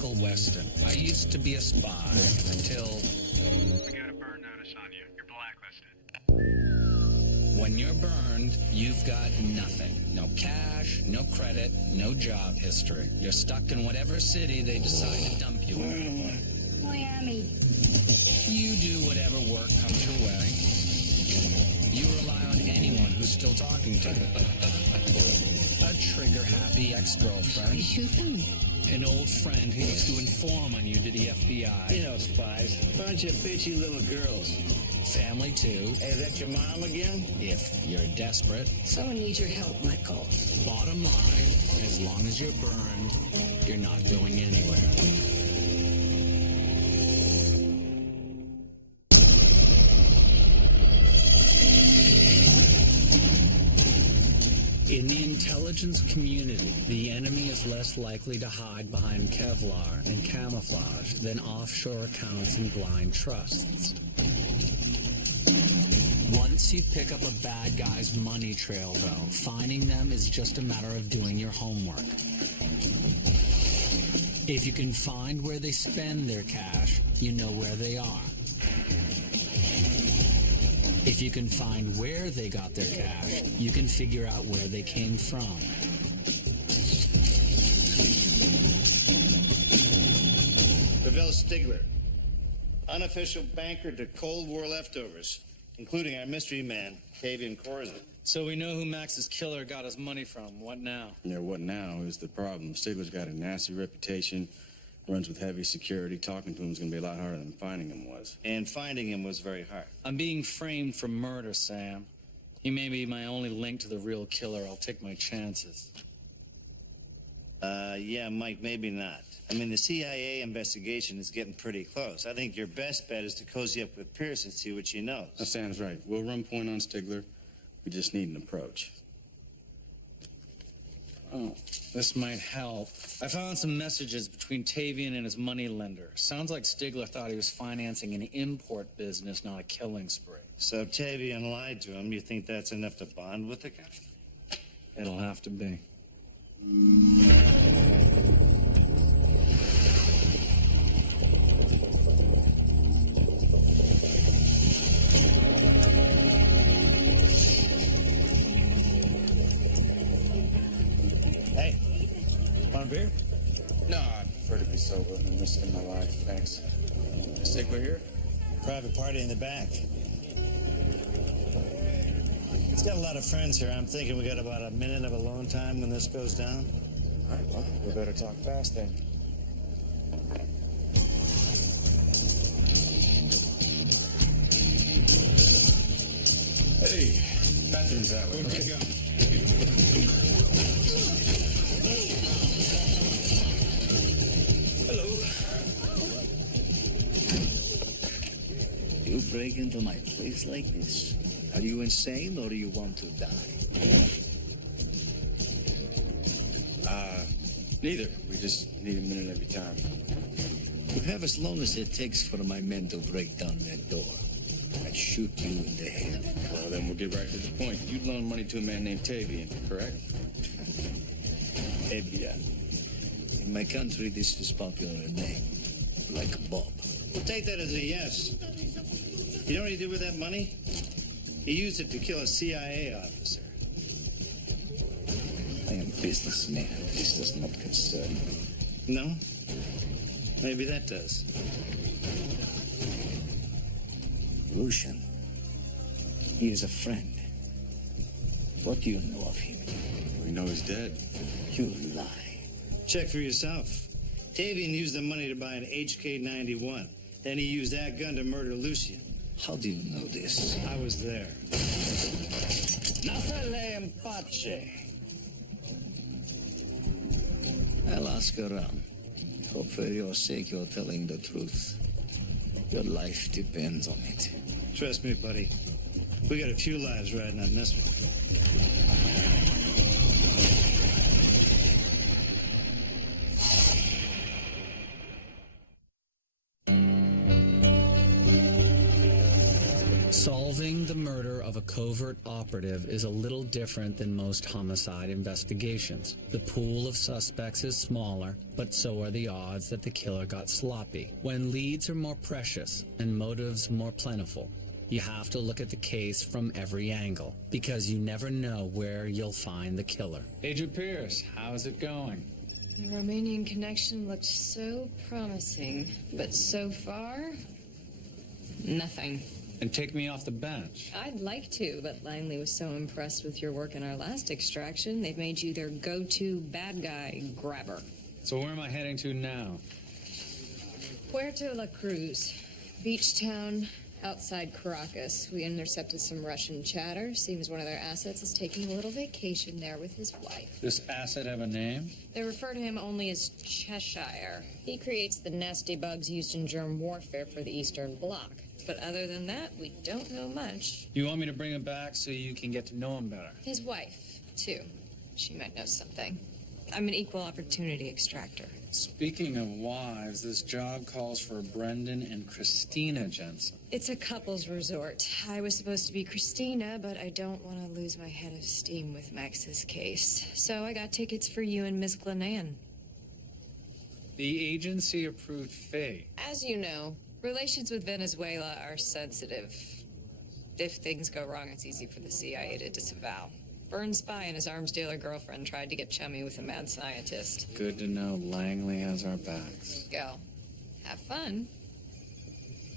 Michael Weston. I used to be a spy until... We got a burn notice on you. You're blacklisted. When you're burned, you've got nothing. No cash, no credit, no job history. You're stuck in whatever city they decide to dump you in. Miami. You do whatever work comes your way. You rely on anyone who's still talking to you. A trigger-happy ex-girlfriend. You shoot them. An old friend who used to inform on you to the FBI. You know, spies. Bunch of bitchy little girls. Family, too. Hey, is that your mom again? If you're desperate. Someone needs your help, Michael. Bottom line, as long as you're burned, you're not going anywhere. In the intelligence community, the enemy is less likely to hide behind Kevlar and camouflage than offshore accounts and blind trusts. Once you pick up a bad guy's money trail, though, finding them is just a matter of doing your homework. If you can find where they spend their cash, you know where they are. If you can find where they got their cash, you can figure out where they came from. Pavel Stigler, unofficial banker to Cold War leftovers, including our mystery man, Tavian Korza. So we know who Max's killer got his money from. What now? Yeah, what now is the problem. Stigler's got a nasty reputation, runs with heavy security. Talking to him is going to be a lot harder than finding him was. And finding him was very hard. I'm being framed for murder, Sam. He may be my only link to the real killer. I'll take my chances. Yeah, Mike, maybe not. I mean, the CIA investigation is getting pretty close. I think your best bet is to cozy up with Pierce and see what she knows. That sounds right. We'll run point on Stigler. We just need an approach. Oh, this might help. I found some messages between Tavian and his moneylender. Sounds like Stigler thought he was financing an import business, not a killing spree. So Tavian lied to him. You think that's enough to bond with the guy? It'll have to be. Hey, want a beer? No, I prefer to be sober. I've been risking my life. Thanks. Stigler here? Private party in the back. He's got a lot of friends here. I'm thinking we got about a minute of alone time when this goes down. All right, well, we better talk fast then. Hey, bathroom's that way, right? Go. Hello. You break into my place like this? Are you insane or do you want to die? Neither. We just need a minute every time. You have as long as it takes for my men to break down that door. I shoot you in the head. Well, then we'll get right to the point. You loaned money to a man named Tavian, correct? Tavian. In my country, this is popular name. Like Bob. We'll take that as a yes. You know what he did with that money? He used it to kill a CIA officer. I am a businessman. This does not concern me. No? Maybe that does. Lucian. He is a friend. What do you know of him? We know he's dead. You lie. Check for yourself. Tavian used the money to buy an HK-91. Then he used that gun to murder Lucian. How do you know this? I was there. Nasale en pace. I'll ask around. Hope for your sake you're telling the truth. Your life depends on it. Trust me, buddy. We got a few lives riding on this one. Solving the murder of a covert operative is a little different than most homicide investigations. The pool of suspects is smaller, but so are the odds that the killer got sloppy. When leads are more precious and motives more plentiful, you have to look at the case from every angle, because you never know where you'll find the killer. Agent Pierce, how's it going? The Romanian connection looked so promising, but so far, nothing. And take me off the bench. I'd like to, but Langley was so impressed with your work in our last extraction, they've made you their go-to bad guy grabber. So where am I heading to now? Puerto La Cruz, beach town outside Caracas. We intercepted some Russian chatter. Seems one of their assets is taking a little vacation there with his wife. This asset have a name? They refer to him only as Cheshire. He creates the nasty bugs used in germ warfare for the Eastern Bloc. But other than that, we don't know much. You want me to bring him back so you can get to know him better? His wife, too. She might know something. I'm an equal opportunity extractor. Speaking of wives, this job calls for Brendan and Christina Jensen. It's a couples resort. I was supposed to be Christina, but I don't want to lose my head of steam with Max's case. So I got tickets for you and Miss Glenann. The agency approved Faye. As you know, relations with Venezuela are sensitive. If things go wrong, it's easy for the CIA to disavow. Byrne's spy and his arms dealer girlfriend tried to get chummy with a mad scientist. Good to know Langley has our backs. Go. Have fun.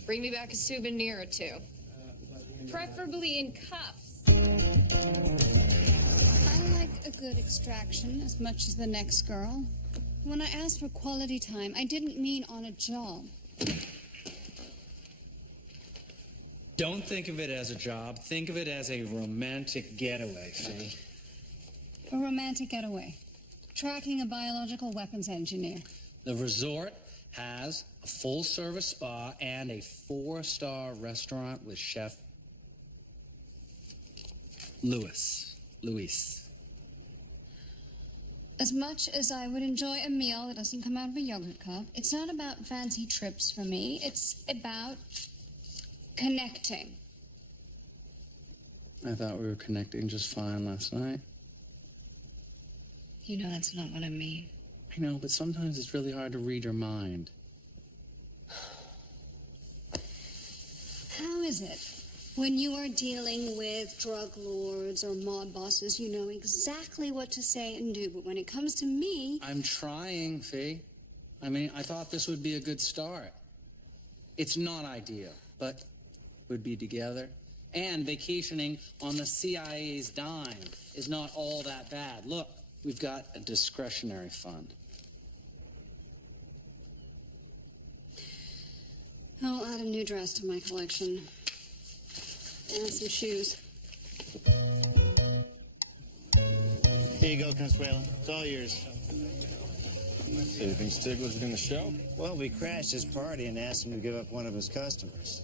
Bring me back a souvenir or two. Preferably in cuffs. I like a good extraction as much as the next girl. When I asked for quality time, I didn't mean on a job. Don't think of it as a job. Think of it as a romantic getaway, Faye. A romantic getaway. Tracking a biological weapons engineer. The resort has a full-service spa and a 4-star restaurant with Chef Luis. As much as I would enjoy a meal that doesn't come out of a yogurt cup, it's not about fancy trips for me. It's about connecting. I thought we were connecting just fine last night. You know that's not what I mean. I know, but sometimes it's really hard to read your mind. How is it when you are dealing with drug lords or mob bosses, you know exactly what to say and do, but when it comes to me... I'm trying, Faye. I mean, I thought this would be a good start. It's not ideal, but we'd be together. And vacationing on the CIA's dime is not all that bad. Look, we've got a discretionary fund. I'll add a new dress to my collection. And some shoes. Here you go, Consuelo. It's all yours. So you think Stigler's going to show? Well, we crashed his party and asked him to give up one of his customers.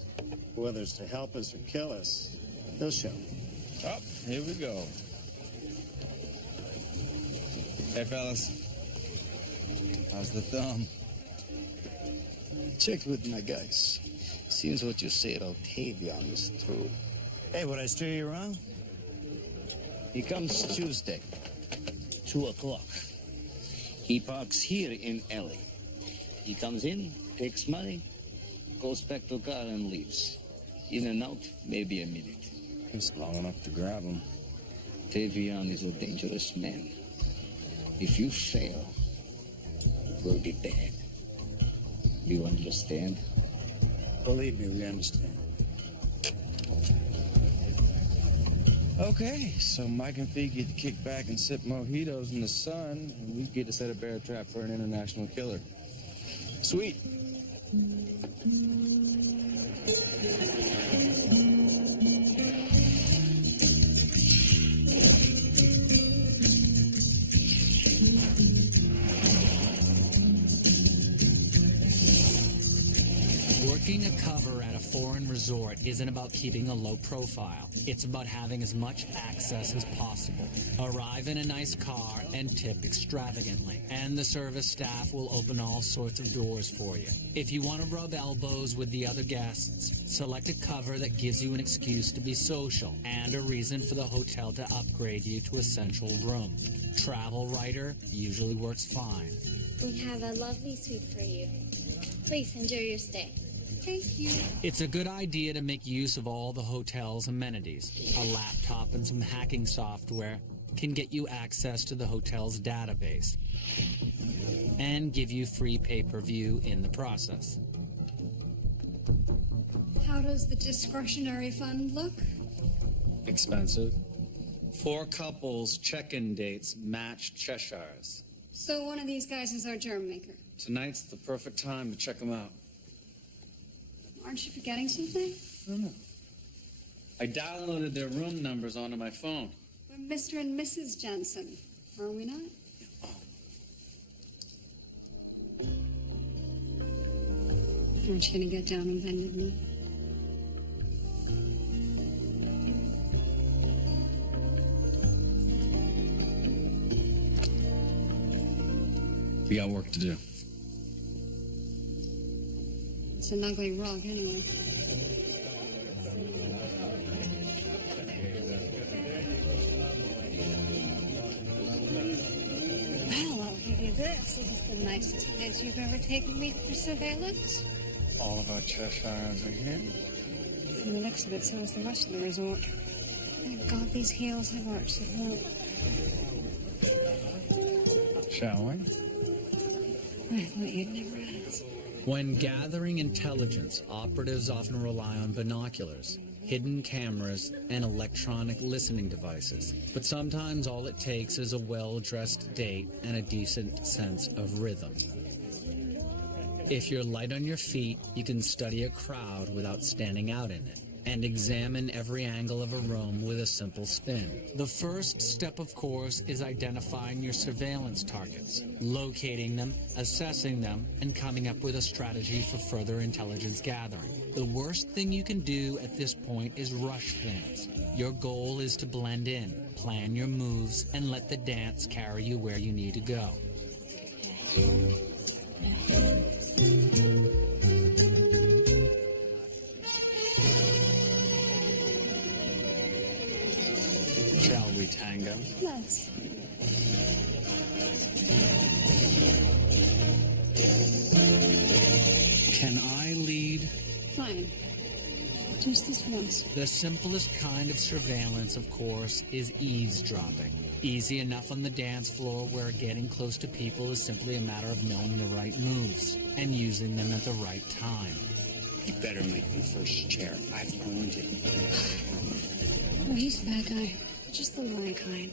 Whether it's to help us or kill us, he'll show. Oh, here we go. Hey, fellas. How's the thumb? Checked with my guys. Seems what you say about Tavion is true. Hey, would I steer you wrong? He comes Tuesday, 2 o'clock. He parks here in LA. He comes in, takes money, goes back to car and leaves. In and out, maybe a minute. It's long enough to grab him. Tavion is a dangerous man. If you fail, it will be bad. You understand? Believe me, we understand. Okay, so Mike and Fee get to kick back and sip mojitos in the sun, and we get to set a bear trap for an international killer. Sweet. Working a cover at a foreign resort isn't about keeping a low profile. It's about having as much access as possible. Arrive in a nice car and tip extravagantly, and the service staff will open all sorts of doors for you. If you want to rub elbows with the other guests, select a cover that gives you an excuse to be social and a reason for the hotel to upgrade you to a central room. Travel writer usually works fine. We have a lovely suite for you. Please enjoy your stay. Thank you. It's a good idea to make use of all the hotel's amenities. A laptop and some hacking software can get you access to the hotel's database and give you free pay-per-view in the process. How does the discretionary fund look? Expensive. 4 couples check-in dates match Cheshire's. So one of these guys is our germ maker. Tonight's the perfect time to check them out. Aren't you forgetting something? I don't know. I downloaded their room numbers onto my phone. We're Mr. and Mrs. Jensen, are we not? Aren't you gonna get down on bended knee? We got work to do. It's an ugly rug, anyway. Well, I'll give you this. This is the nicest place you've ever taken me for surveillance. All of our Cheshires are here. From the looks of it, so is the rest of the resort. Thank God these heels have arch support. Shall we? I thought you'd never ask. When gathering intelligence, operatives often rely on binoculars, hidden cameras, and electronic listening devices. But sometimes all it takes is a well-dressed date and a decent sense of rhythm. If you're light on your feet, you can study a crowd without standing out in it, and examine every angle of a room with a simple spin. The first step, of course, is identifying your surveillance targets, locating them, assessing them, and coming up with a strategy for further intelligence gathering. The worst thing you can do at this point is rush things. Your goal is to blend in, plan your moves, and let the dance carry you where you need to go. Shall we tango? Let's. Can I lead? Fine. Just this once. The simplest kind of surveillance, of course, is eavesdropping. Easy enough on the dance floor where getting close to people is simply a matter of knowing the right moves and using them at the right time. You better make me first chair. I've earned it. Oh, he's a bad guy. Just the right kind.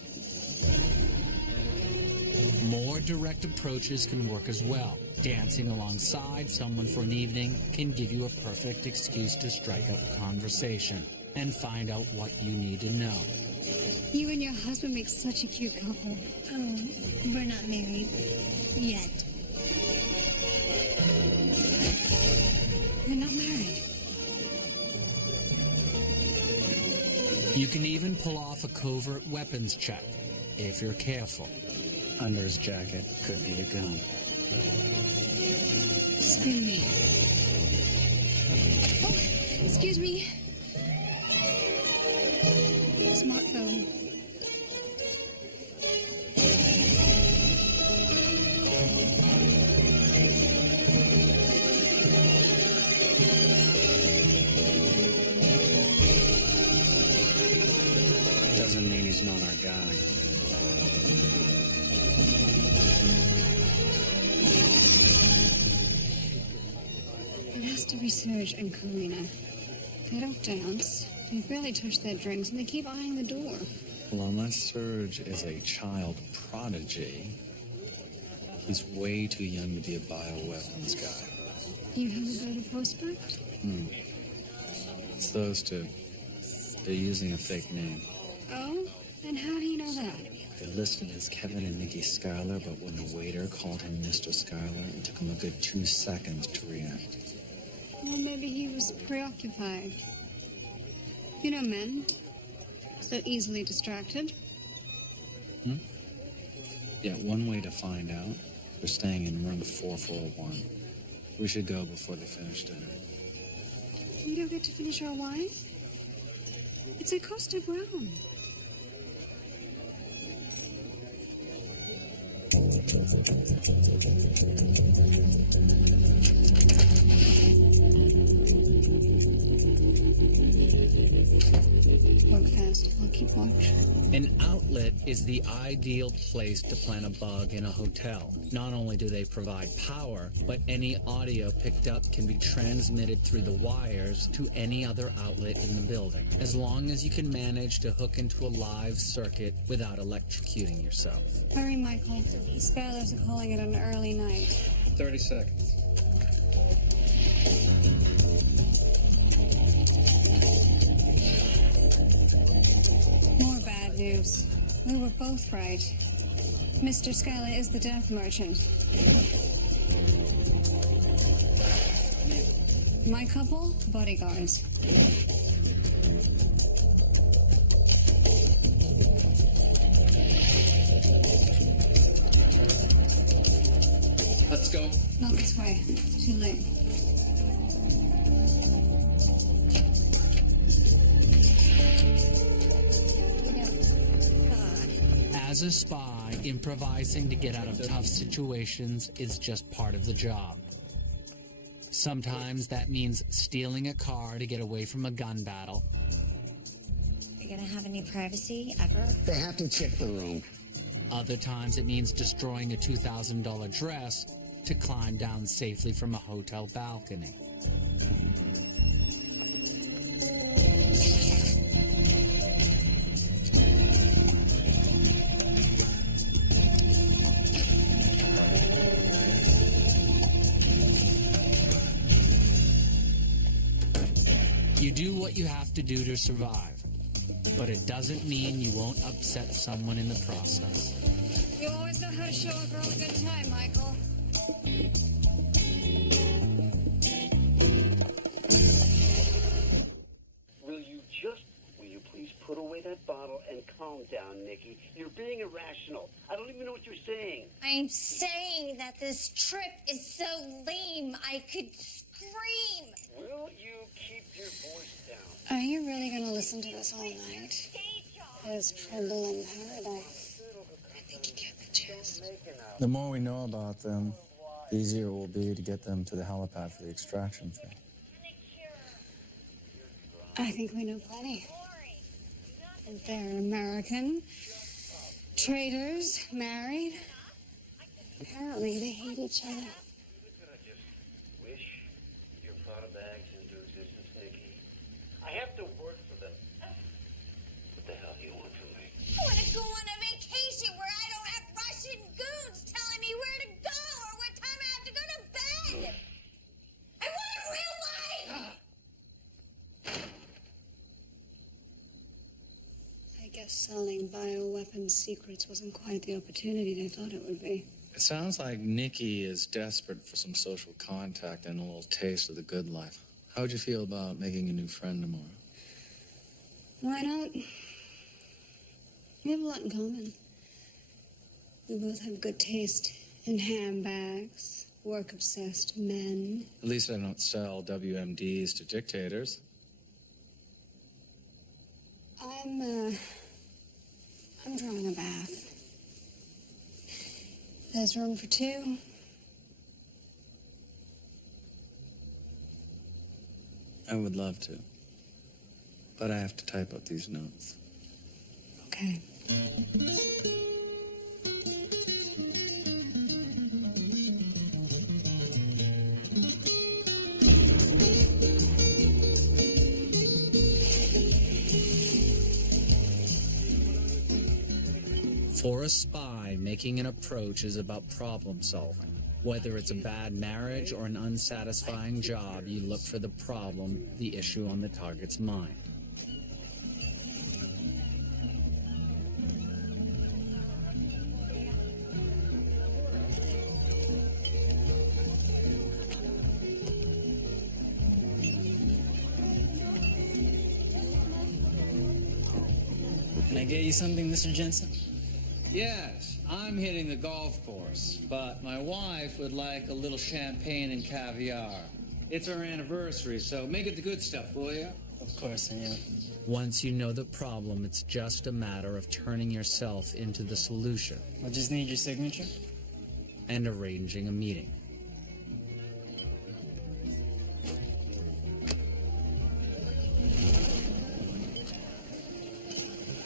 More direct approaches can work as well. Dancing alongside someone for an evening can give you a perfect excuse to strike up a conversation and find out what you need to know. You and your husband make such a cute couple. Oh, we're not married. Yet. You're not married. You can even pull off a covert weapons check, if you're careful. Under his jacket could be a gun. Spin me. Oh, excuse me. Smartphone. Doesn't mean he's not our guy. It has to be Serge and Karina. They don't dance. They barely touch their drinks, and they keep eyeing the door. Well, unless Serge is a child prodigy, he's way too young to be a bioweapons guy. You have a better prospect? It's those two. They're using a fake name. Oh? And how do you know that? They're listed as Kevin and Nikki Schuyler, but when the waiter called him Mr. Schuyler, it took him a good 2 seconds to react. Or maybe he was preoccupied. You know men. So easily distracted. Yeah, one way to find out. They're staying in room 441. We should go before they finish dinner. We don't get to finish our wine? It's a Costa Brown. Work fast. I'll keep watch. An outlet is the ideal place to plant a bug in a hotel. Not only do they provide power, but any audio picked up can be transmitted through the wires to any other outlet in the building, as long as you can manage to hook into a live circuit without electrocuting yourself. Hurry, Michael. The Scarlets are calling it an early night. 30 seconds. More bad news. We were both right. Mr. Scarlet is the death merchant. My couple, bodyguards. Let's go. Not this way. It's too late. As a spy, improvising to get out of tough situations is just part of the job. Sometimes that means stealing a car to get away from a gun battle. You gonna have any privacy ever? They have to check the room. Other times it means destroying a $2,000 dress to climb down safely from a hotel balcony. You do what you have to do to survive, but it doesn't mean you won't upset someone in the process. You always know how to show a girl a good time, Michael. Will you please put away that bottle and calm down, Nikki? You're being irrational. I don't even know what you're saying. I'm saying that this trip is so lame, I could scream. Will you keep your voice down? Are you really going to listen to this all night? There's trouble in paradise. I think you get the gist. The more we know about them, the easier it will be to get them to the helipad for the extraction thing. I think we know plenty. They're American, traitors, married. Apparently they hate each other. Could I just wish your Prada bags into existence, Nikki? I have to work for them. What the hell do you want from me? I want to go on a vacation where I don't have Russian goons telling me where to go or what time I have to go to bed. I want a real life. I guess selling bioweapon secrets wasn't quite the opportunity they thought it would be. It sounds like Nikki is desperate for some social contact and a little taste of the good life. How would you feel about making a new friend tomorrow? Why not? We have a lot in common. We both have good taste in handbags, work-obsessed men. At least I don't sell WMDs to dictators. I'm drawing a bath. There's room for two. I would love to, but I have to type up these notes. Okay. For a spy, making an approach is about problem solving. Whether it's a bad marriage or an unsatisfying job, you look for the problem, the issue on the target's mind. get you something, Mr. Jensen? Yes, I'm hitting the golf course, but my wife would like a little champagne and caviar. It's our anniversary, so make it the good stuff, will you? Of course, senor. Once you know the problem, it's just a matter of turning yourself into the solution I just need your signature. and arranging a meeting.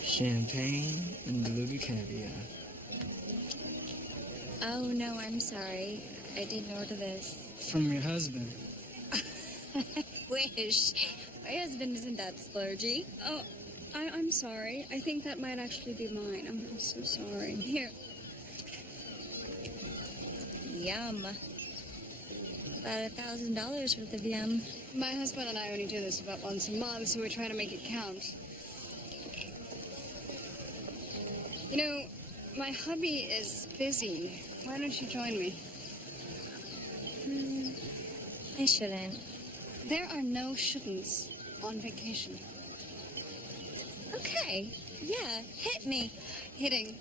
Champagne and beluga caviar. Oh, no, I'm sorry. I didn't order this. From your husband. Wish. My husband isn't that splurgy. Oh, I'm sorry. I think that might actually be mine. I'm so sorry. Here. Yum. About $1,000 worth of yum. My husband and I only do this about once a month, so we're trying to make it count. You know, my hubby is busy. Why don't you join me? I shouldn't. There are no shouldn'ts on vacation. Okay. Yeah, hit me. Hitting.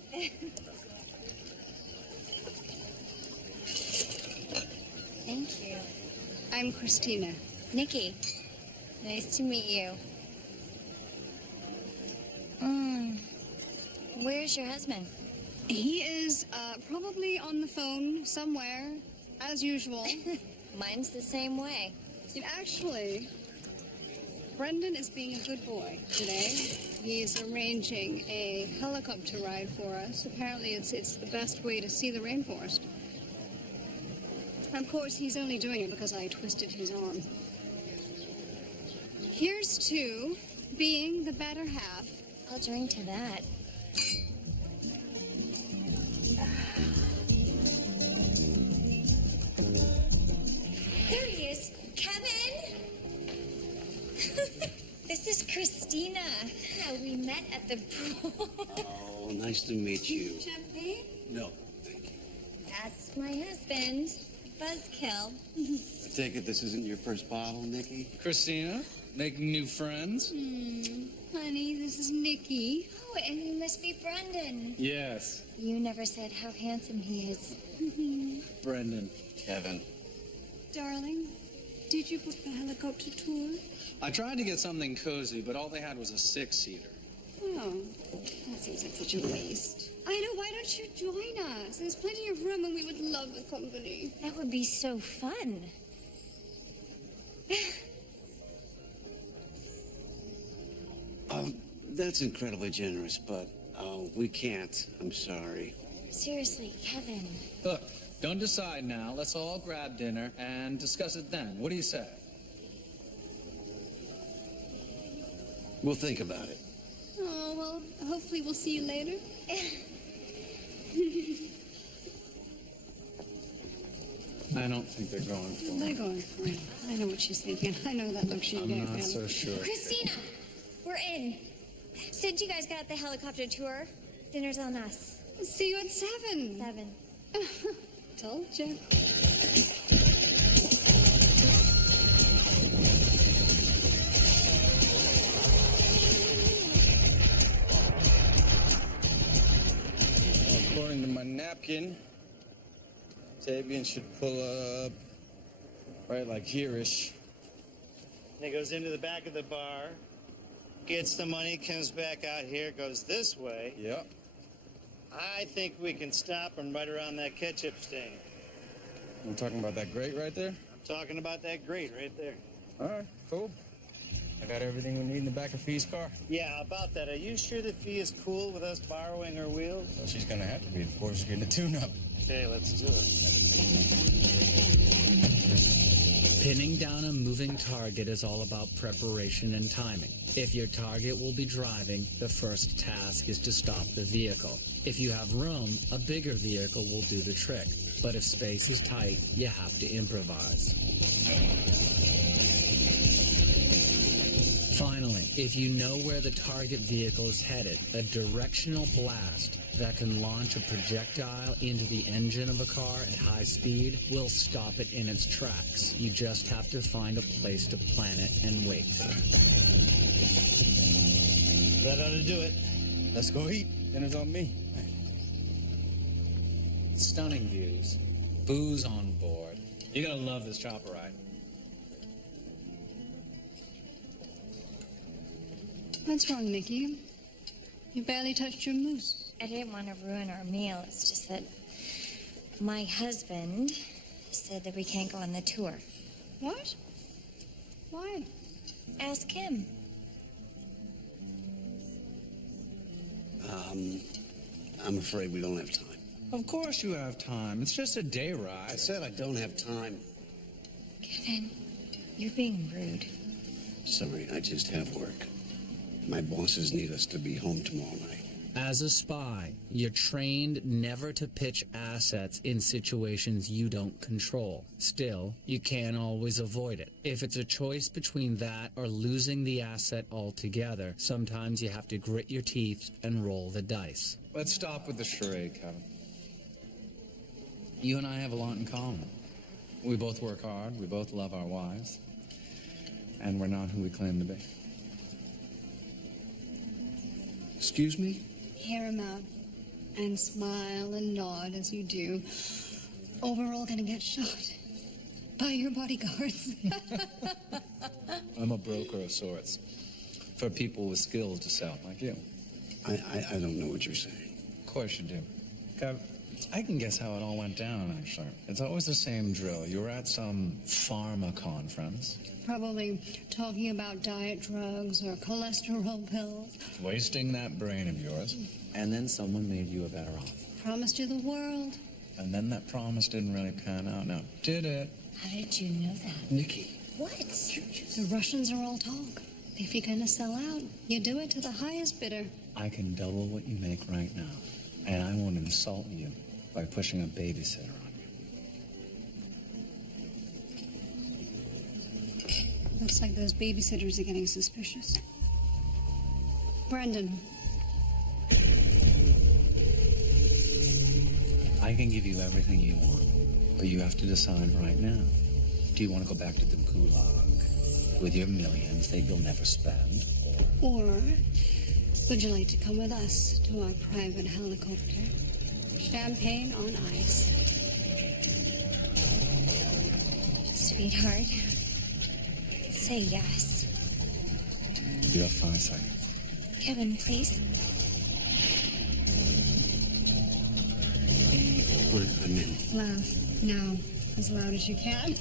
Thank you. I'm Christina. Nikki, nice to meet you. Where's your husband? He is probably on the phone somewhere, as usual. Mine's the same way. And actually, Brendan is being a good boy today. He's arranging a helicopter ride for us. Apparently, it's the best way to see the rainforest. Of course, he's only doing it because I twisted his arm. Here's to being the better half. I'll drink to that. There he is. Kevin! This is Christina. We met at the pool. Oh, nice to meet you. Champagne? No, thank you. That's my husband, Buzzkill. I take it this isn't your first bottle, Nikki? Christina, making new friends? Honey, this is Nikki. Oh, and you must be Brendan. Yes, You never said how handsome he is. Brendan. Kevin. Darling, did you book the helicopter tour? I tried to get something cozy, but all they had was a 6-seater. Oh, that seems like such a waste. I know, why don't you join us? There's plenty of room and we would love the company. That would be so fun. That's incredibly generous, but we can't. I'm sorry. Seriously, Kevin. Look, don't decide now. Let's all grab dinner and discuss it then. What do you say? We'll think about it. Oh, well, hopefully we'll see you later. I don't think they're going for it. They're going for it. I know what she's thinking. I know that look she's I'm getting. not so sure. Christina, we're in. Since you guys got the helicopter tour, dinner's on us. See you at 7. 7. Told you. According to my napkin, Tavian should pull up right like here-ish. And he goes into the back of the bar, gets the money, comes back out here, goes this way. Yep. I think we can stop him right around that ketchup stain. I'm talking about that grate right there? I'm talking about that grate right there. All right, cool. I got everything we need in the back of Fee's car. Yeah, about that. Are you sure that Fee is cool with us borrowing her wheels? Well, she's gonna have to be before she's getting a tune-up. Okay, let's do it. Pinning down a moving target is all about preparation and timing. If your target will be driving, the first task is to stop the vehicle. If you have room, a bigger vehicle will do the trick. But if space is tight, you have to improvise. Finally, if you know where the target vehicle is headed, a directional blast that can launch a projectile into the engine of a car at high speed will stop it in its tracks. You just have to find a place to plant it and wait. That ought to do it. Let's go eat. Dinner's on me. Stunning views, booze on board. You're gonna love this chopper ride. What's wrong, Nikki? You barely touched your moose. I didn't want to ruin our meal. It's just that my husband said that we can't go on the tour. What? Why? Ask him. I'm afraid we don't have time. Of course you have time. It's just a day I ride. said I don't have time. Kevin, you're being rude. Sorry, I just have work. My bosses need us to be home tomorrow night. As a spy, you're trained never to pitch assets in situations you don't control. Still, you can't always avoid it. If it's a choice between that or losing the asset altogether, sometimes you have to grit your teeth and roll the dice. Let's stop with the charade, Kevin. You and I have a lot in common. We both work hard, we both love our wives, and we're not who we claim to be. Excuse me? Hear him out and smile and nod as you do. Or we're all gonna get shot by your bodyguards. I'm a broker of sorts for people with skills to sell, like you. I don't know what you're saying. Of course you do. Kev, I can guess how it all went down, actually. It's always the same drill. You were at some pharma conference. Probably talking about diet drugs or cholesterol pills. Wasting that brain of yours. And then someone made you a better offer. Promised you the world. And then that promise didn't really pan out. Now, did it? How did you know that? Nikki. What? The Russians are all talk. If you're gonna sell out, you do it to the highest bidder. I can double what you make right now. And I won't insult you by pushing a babysitter on you. Looks like those babysitters are getting suspicious. Brandon. I can give you everything you want, but you have to decide right now. Do you want to go back to the gulag with your millions that you'll never spend? Or would you like to come with us to our private helicopter? Champagne on ice. Sweetheart, say yes. You have 5 seconds. Kevin, please. I'm in. Laugh now, as loud as you can.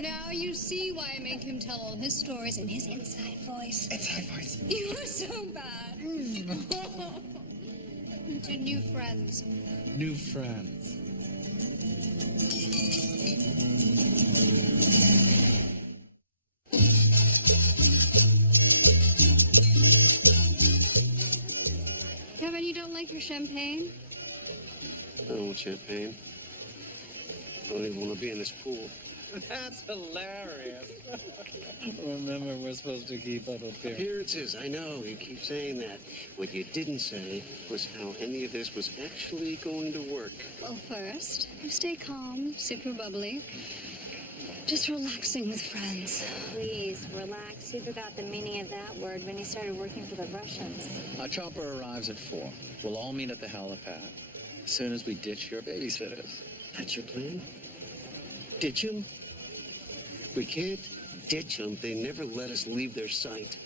Now you see why I make him tell all his stories in his inside voice. Inside voice. You are so bad. To new friends. New friends. Kevin, you don't like your champagne? I don't want champagne. I don't even want to be in this pool. That's hilarious. Remember, we're supposed to keep up appearances. Appearances, I know. You keep saying that. What you didn't say was how any of this was actually going to work. Well, first, you stay calm, super bubbly. Just relaxing with friends. Please, relax. You forgot the meaning of that word when you started working for the Russians. Our chopper arrives at 4. We'll all meet at the helipad as soon as we ditch your babysitters. That's your plan? Ditch them? We can't ditch them. They never let us leave their sight.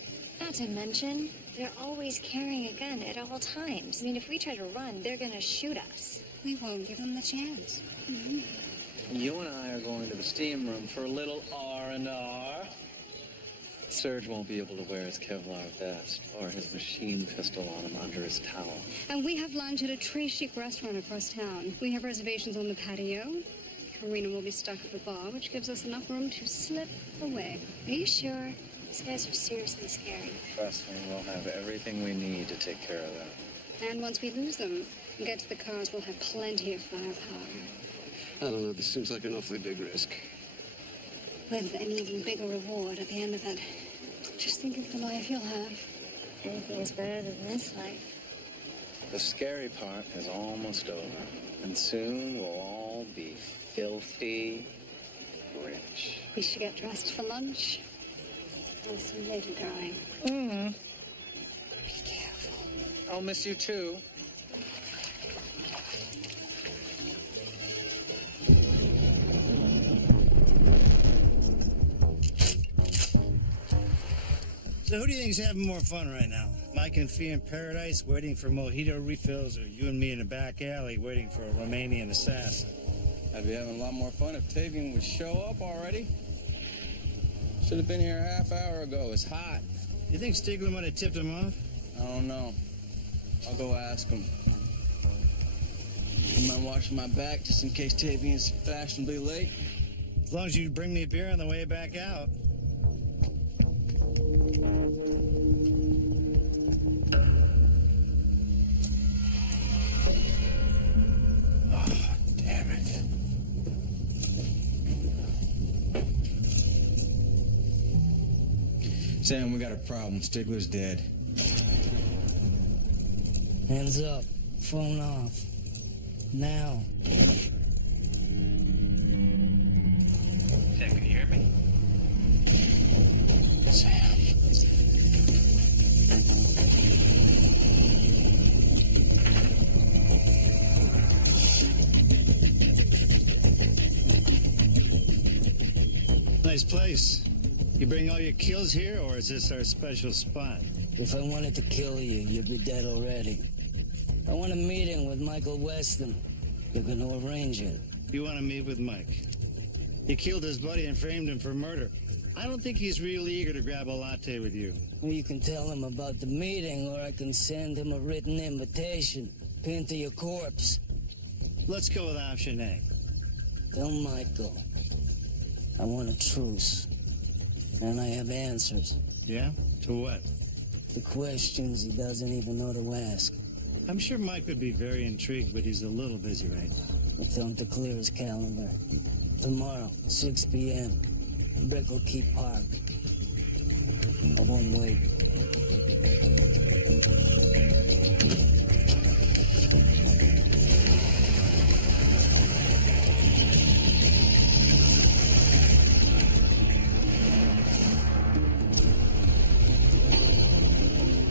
Not to mention, they're always carrying a gun at all times. I mean, if we try to run, they're gonna shoot us. We won't give them the chance. You and I are going to the steam room for a little R&R. Serge won't be able to wear his Kevlar vest or his machine pistol on him under his towel. And we have lunch at a très chic restaurant across town. We have reservations on the patio. Karina will be stuck at the bar, which gives us enough room to slip away. Are you sure? These guys are seriously scary. Trust me, we'll have everything we need to take care of that. And once we lose them and get to the cars, we'll have plenty of firepower. I don't know. This seems like an awfully big risk. With an even bigger reward at the end of it. Just think of the life you'll have. Anything's better than this life. The scary part is almost over, and soon we'll all be filthy rich. We should get dressed for lunch. I'll see you later, darling. Mm-hmm. Be careful. I'll miss you too. So who do you think's having more fun right now? Mike and Fee in paradise waiting for mojito refills, or you and me in the back alley waiting for a Romanian assassin? I'd be having a lot more fun if Tavian would show up already. Should have been here a half hour ago. It's hot. You think Stigler might have tipped him off? I don't know. I'll go ask him. You mind watching my back just in case Tavian's fashionably late? As long as you bring me a beer on the way back out. Oh, damn it. Sam, we got a problem. Stigler's dead. Hands up. Phone off. Now. Sam, can you hear me? Sam. Nice place. You bring all your kills here, or is this our special spot? If I wanted to kill you, you'd be dead already. I want a meeting with Michael Weston. You're going to arrange it. You want to meet with Mike? You killed his buddy and framed him for murder. I don't think he's really eager to grab a latte with you. Well, you can tell him about the meeting, or I can send him a written invitation pinned to your corpse. Let's go with option A. Tell Michael I want a truce, and I have answers. Yeah? To what? The questions he doesn't even know to ask. I'm sure Mike would be very intrigued, but he's a little busy right now. I'll tell him to clear his calendar. Tomorrow, 6 p.m., Brickell Keep Park. I won't wait.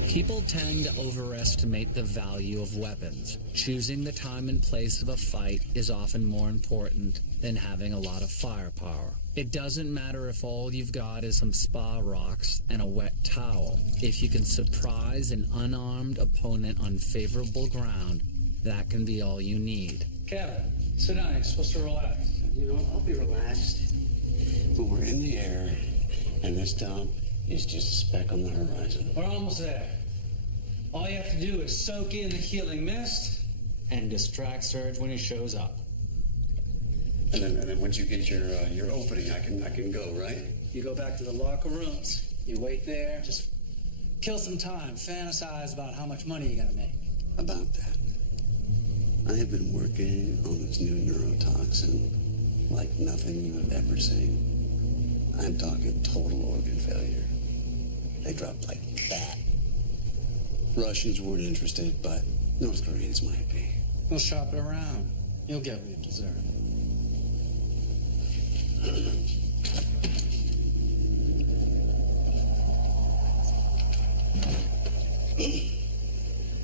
People tend to overestimate the value of weapons. Choosing the time and place of a fight is often more important than having a lot of firepower. It doesn't matter if all you've got is some spa rocks and a wet towel. If you can surprise an unarmed opponent on favorable ground, that can be all you need. Kevin, sit down. You're supposed to relax. You know, I'll be relaxed. But we're in the air, and this dump is just a speck on the horizon. We're almost there. All you have to do is soak in the healing mist and distract Surge when he shows up. And then once you get your opening, I can go, right? You go back to the locker rooms. You wait there. Just kill some time. Fantasize about how much money you're gonna make. About that, I have been working on this new neurotoxin like nothing you have ever seen. I'm talking total organ failure. They dropped like that. Russians weren't interested, but North Koreans might be. We'll shop it around. You'll get what you deserve.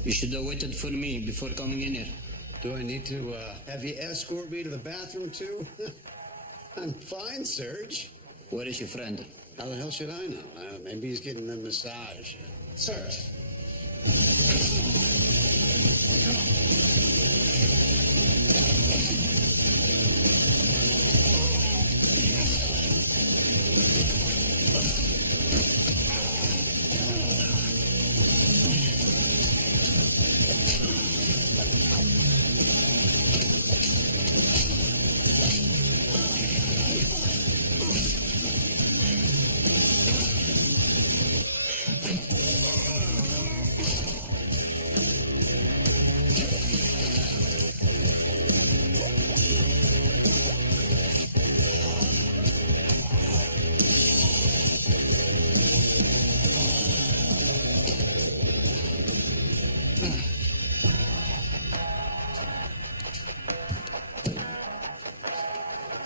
You should have waited for me before coming in here. Do I need to have you escort me to the bathroom too? I'm fine, Serge. Where is your friend? How the hell should I know? Maybe he's getting a massage. Surge.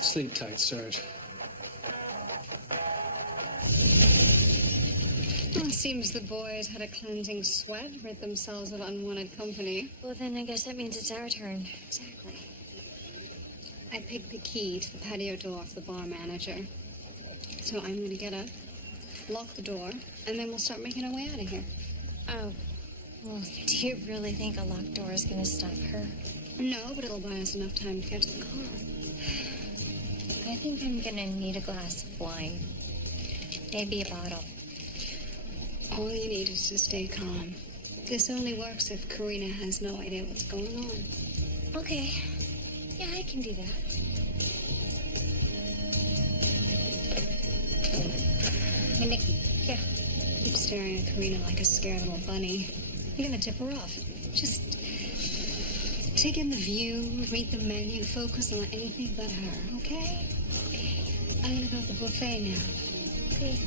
Sleep tight, Surge. Seems the boys had a cleansing sweat, rid themselves of unwanted company. Well, then I guess that means it's our turn. Exactly. I picked the key to the patio door for the bar manager. So I'm going to get up, lock the door, and then we'll start making our way out of here. Oh. Well, do you really think a locked door is going to stop her? No, but it'll buy us enough time to get to the car. I think I'm going to need a glass of wine. Maybe a bottle. All you need is to stay calm. This only works if Karina has no idea what's going on. Okay. Yeah, I can do that. Hey, Nikki. Yeah. Keep staring at Karina like a scared little bunny. You're gonna tip her off. Just take in the view, read the menu, focus on anything but her, okay? Okay. I'm gonna go to the buffet now. Okay.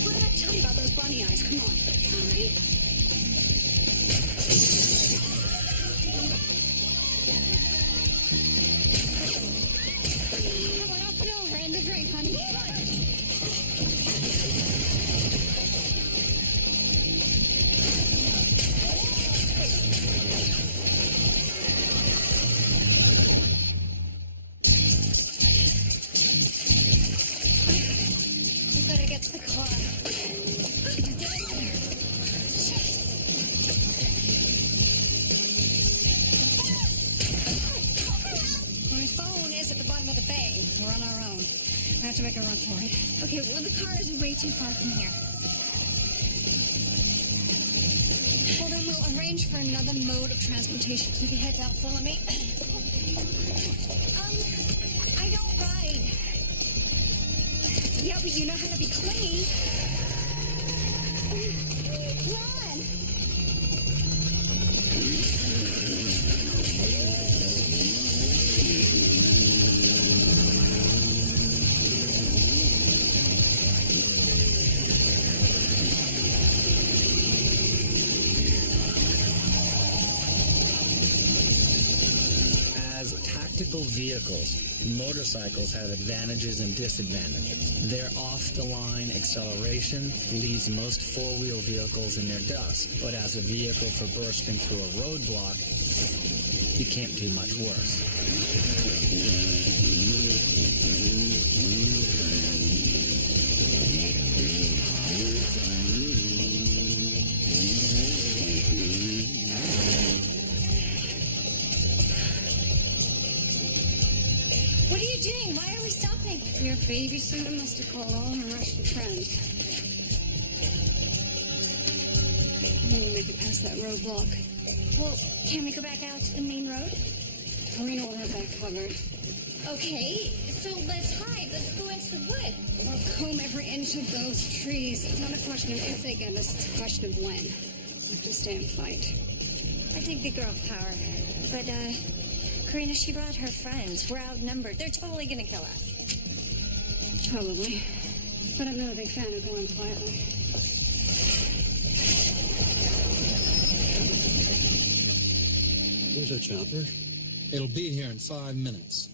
What did I tell you about those bunny eyes? Come on. All right. Come on, up and over and the drink, honey. You better get to the car. My phone is at the bottom of the bay. We're on our own. I have to make a run for it. Okay, well, the car is way too far from here. Well, then we'll arrange for another mode of transportation. Keep your head down. Follow me. I don't ride. Yeah, but you know how to be clean. Run! As tactical vehicles, motorcycles have advantages and disadvantages. Their off-the-line acceleration leaves most four-wheel vehicles in their dust, but as a vehicle for bursting through a roadblock, you can't do much worse. What are you doing? Why are we stopping? Your babysitter must have called all her Russian friends. We'll make it past that roadblock. Well, can we go back out to the main road? Karina will have that covered. Okay, so let's hide. Let's go into the wood. I'll comb every inch of those trees. It's not a question of if they get us, it's a question of when. We have to stay and fight. I dig the girl power. But, Karina, she brought her friends. We're outnumbered. They're totally gonna kill us. Probably. But I'm not a big fan of going quietly. Here's our chopper. It'll be here in 5 minutes.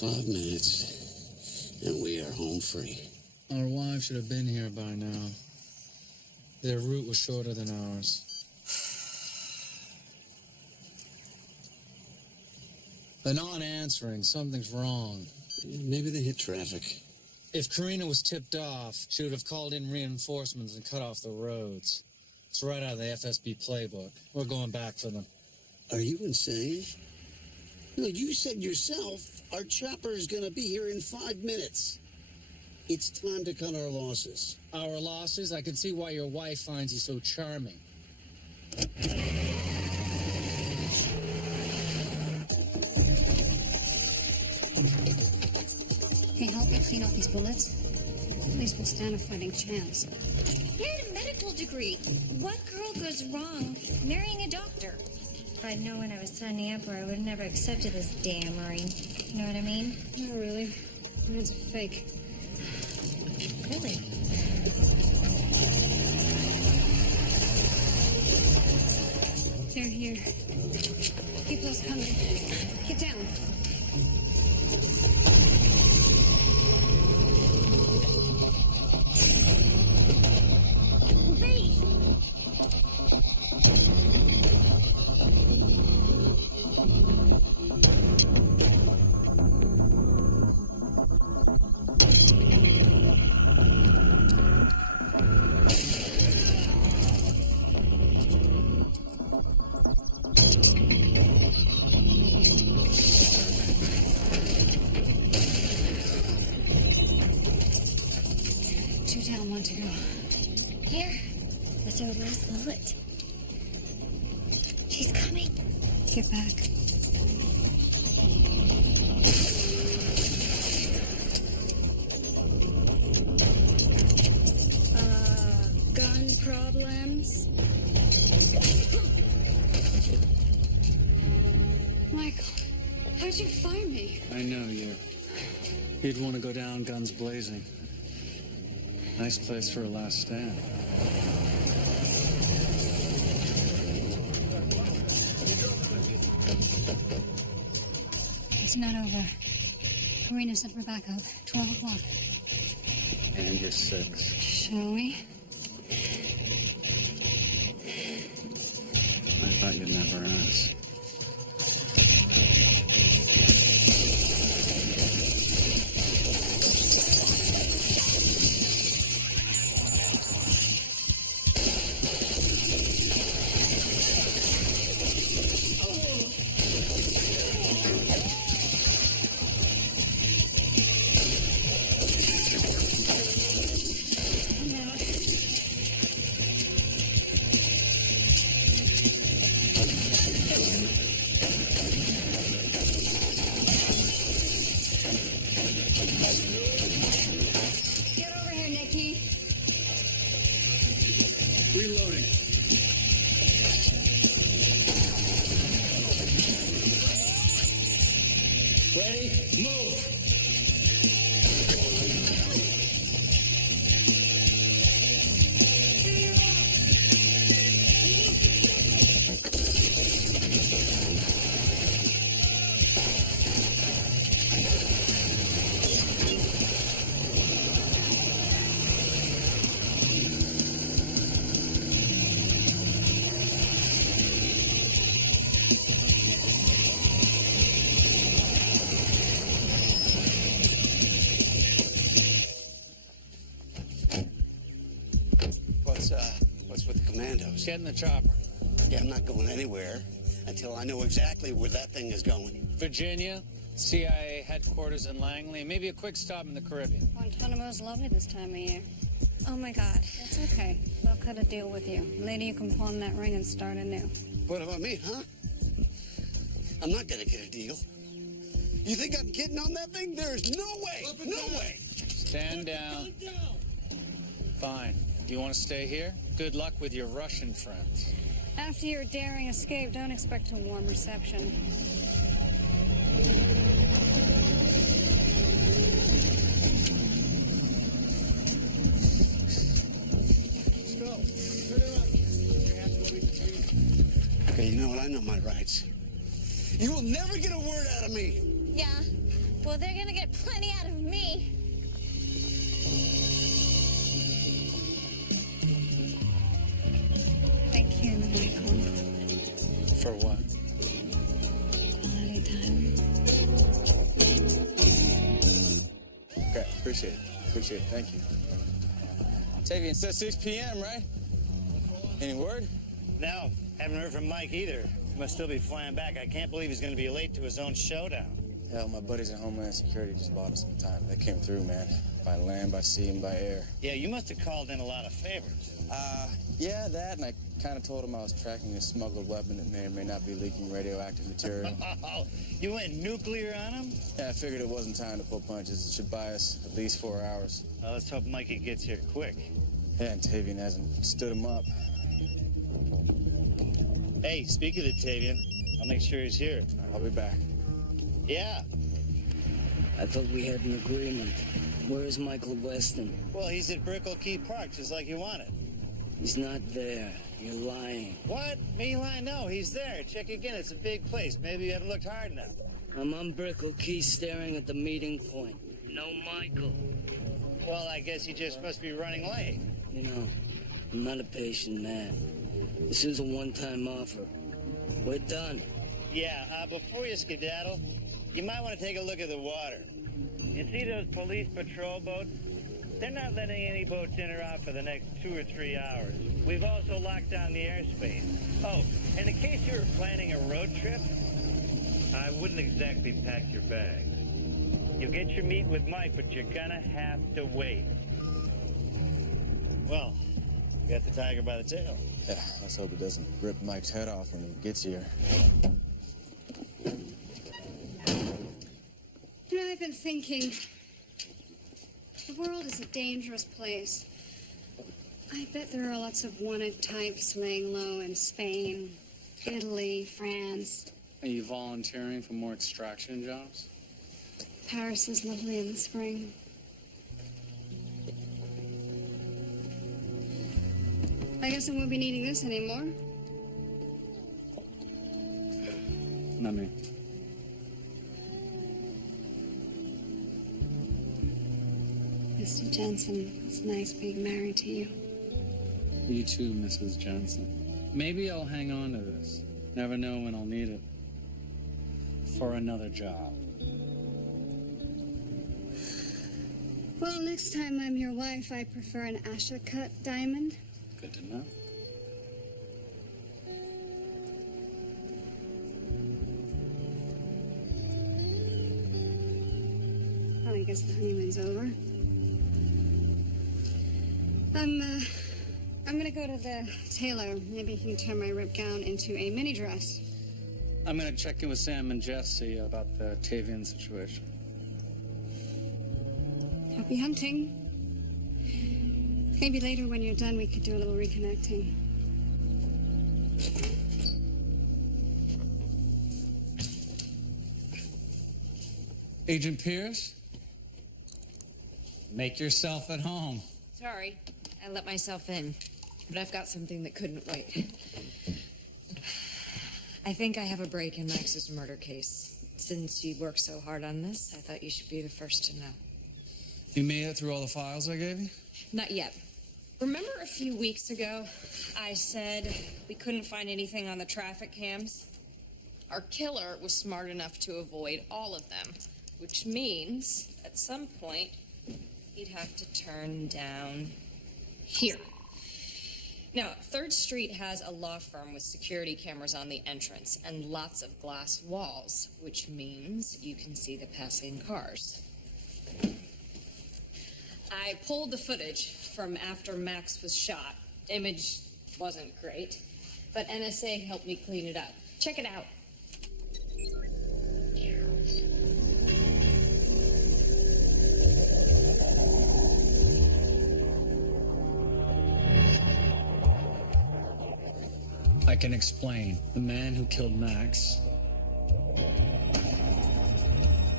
5 minutes, and we are home free. Our wives should have been here by now. Their route was shorter than ours. They're not answering. Something's wrong. Yeah, maybe they hit traffic. If Karina was tipped off, she would have called in reinforcements and cut off the roads. It's right out of the FSB playbook. We're going back for them. Are you insane? No, you said yourself our chopper is going to be here in 5 minutes. It's time to cut our losses. Our losses? I can see why your wife finds you so charming. Hey, help me clean out these bullets. At least we'll stand a fighting chance. He had a medical degree. What girl goes wrong marrying a doctor? If I'd known when I was signing up for, I would have never accepted this damn ring. You know what I mean? Not really. It's a fake. Really? They're here. Keep those coming. Get down. Wait! Two down, one to go. Here. That's our last bullet. She's coming. Get back. Gun problems? Michael, how'd you find me? I know you. You'd want to go down guns blazing. Nice place for a last stand. It's not over. Karina said we're back up. 12 o'clock. And you're 6. Shall we? I thought you'd never ask. Get over here, Nikki. Reloading. Ready? Move! What's with the commandos? Get in the chopper. Yeah, I'm not going anywhere until I know exactly where that thing is going. Virginia, CIA headquarters in Langley, maybe a quick stop in the Caribbean. Guantanamo's lovely this time of year. Oh my god. That's okay. They'll cut a deal with you. Later you can pawn that ring and start anew. What about me, huh? I'm not gonna get a deal. You think I'm kidding on that thing? There's no way! No way! Stand down. Fine. You want to stay here? Good luck with your Russian friends. After your daring escape, don't expect a warm reception. Let's go. Okay, you know what? I know my rights. You will never get a word out of me. Yeah. Well, they're gonna get plenty out of me. Thank you, Michael. For what? Quality time. Okay, appreciate it. Appreciate it. Thank you. Tavian said 6 p.m., right? Any word? No, haven't heard from Mike either. He must still be flying back. I can't believe he's going to be late to his own showdown. Hell, my buddies in Homeland Security just bought us some time. They came through, man. By land, by sea, and by air. Yeah, you must have called in a lot of favors. Yeah, that, and I kind of told him I was tracking a smuggled weapon that may or may not be leaking radioactive material. You went nuclear on him? Yeah, I figured it wasn't time to pull punches. It should buy us at least 4 hours. Well, let's hope Mikey gets here quick. Yeah, and Tavian hasn't stood him up. Hey, speak of it, Tavian. I'll make sure he's here. I'll be back. Yeah. I thought we had an agreement. Where is Michael Weston? Well, he's at Brickell Key Park, just like you wanted. He's not there. You're lying. What? Me lying? No, he's there. Check again. It's a big place. Maybe you haven't looked hard enough. I'm on Brickell Key staring at the meeting point. No Michael. Well, I guess he just must be running late. You know, I'm not a patient man. This is a one-time offer. We're done. Yeah, before you skedaddle, you might want to take a look at the water. You see those police patrol boats? They're not letting any boats in or out for the next 2 or 3 hours. We've also locked down the airspace. Oh, and in case you were planning a road trip, I wouldn't exactly pack your bags. You'll get your meet with Mike, but you're gonna have to wait. Well, you got the tiger by the tail. Yeah, let's hope it doesn't rip Mike's head off when he gets here. You know, I've been thinking, the world is a dangerous place. I bet there are lots of wanted types laying low in Spain, Italy, France. Are you volunteering for more extraction jobs? Paris is lovely in the spring. I guess I won't be needing this anymore. Not me. Mr. Jensen, it's nice being married to you. You too, Mrs. Jensen. Maybe I'll hang on to this. Never know when I'll need it. For another job. Well, next time I'm your wife, I prefer an Asha-cut diamond. Good to know. Well, I guess the honeymoon's over. I'm gonna go to the tailor. Maybe he can turn my ripped gown into a mini dress. I'm gonna check in with Sam and Jesse about the Tavian situation. Happy hunting. Maybe later when you're done, we could do a little reconnecting. Agent Pierce? Make yourself at home. Sorry, I let myself in, but I've got something that couldn't wait. I think I have a break in Max's murder case. Since you worked so hard on this, I thought you should be the first to know. You made it through all the files I gave you? Not yet. Remember a few weeks ago, I said we couldn't find anything on the traffic cams? Our killer was smart enough to avoid all of them, which means at some point, he'd have to turn down here. Now, 3rd Street has a law firm with security cameras on the entrance and lots of glass walls, which means you can see the passing cars. I pulled the footage from after Max was shot. Image wasn't great, but NSA helped me clean it up. Check it out. I can explain. The man who killed Max.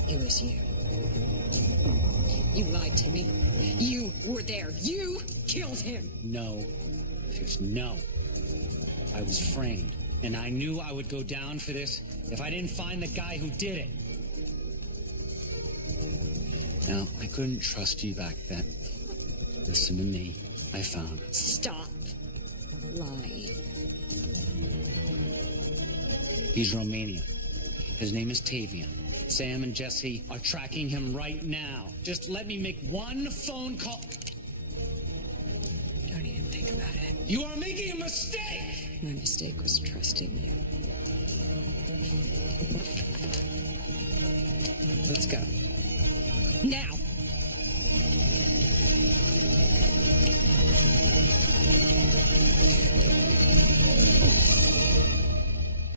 It was you. You lied to me. You were there. You killed him. No. Just no. I was framed, and I knew I would go down for this if I didn't find the guy who did it. Now, I couldn't trust you back then. Listen to me. I found it. Stop lying. He's Romanian. His name is Tavian. Sam and Jesse are tracking him right now. Just let me make one phone call. Don't even think about it. You are making a mistake! My mistake was trusting you. Let's go. Now!